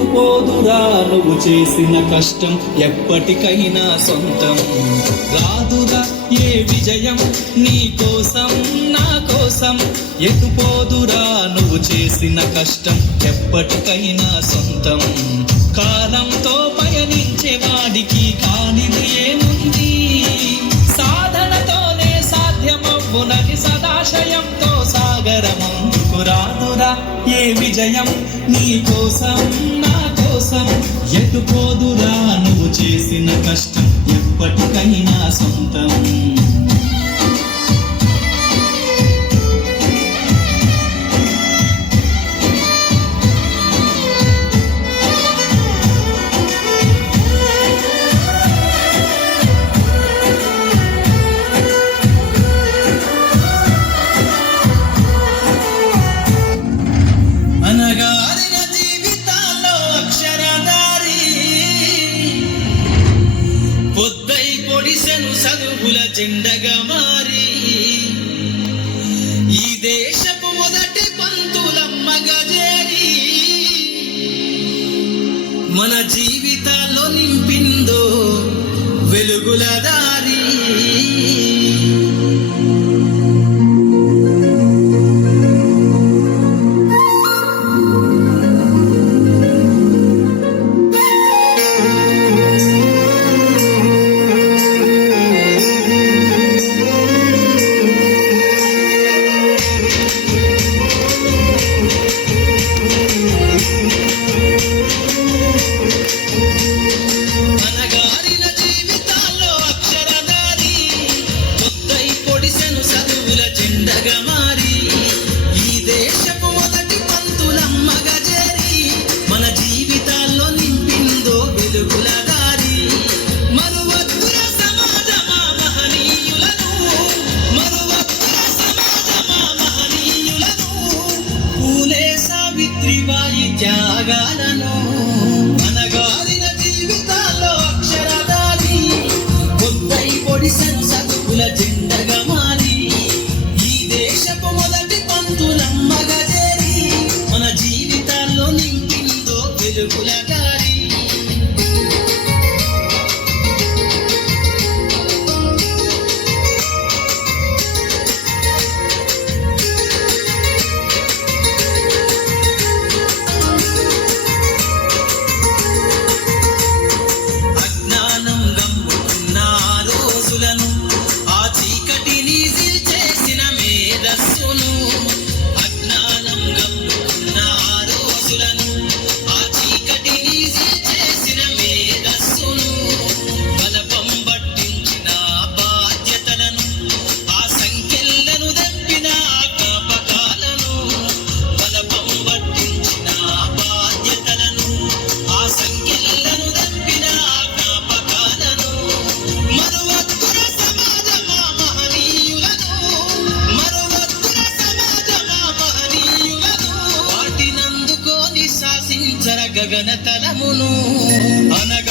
ఎటుపోదురా నువ్వు చేసిన కష్టం ఎప్పటికైనా సొంతం. రాదురా ఏ విజయం నీ కోసం నా కోసం, ఎటుపోదురా నువ్వు చేసిన కష్టం ఎప్పటికైనా సొంతం. కాలంతో పయనించే వాడికి కానిది ఏముంది, సాధనతోనే సాధ్యమవ్వునని సదాశయంతో సాగరమందుకు. రాదురా ఏ విజయం నీ కోసం నా కోసం, ఎటుపోదురా నువ్వు చేసిన కష్టం ఎప్పటికైనా సొంతం. అనగారిన జీవితాల్లో అక్షరధారి, పొద్దై పొడిసెను చదువుల జెండగా మారి, ఈ దేశపు మొదటి పంతులమ్మగా చేరి, మన జీవితాల్లో నింపిందో వెలుగుల దారి. త్యాగాలను అనగారిన జీవితాల్లో అక్షరధారి, పొద్దై పొడిసెను చదువుల జెండగా మారి, ఈ దేశపు మొదటి పంతులమ్మగా చేరి, మన జీవితాల్లో నింపిందో వెలుగుల దారి. గగన తలమును అనగా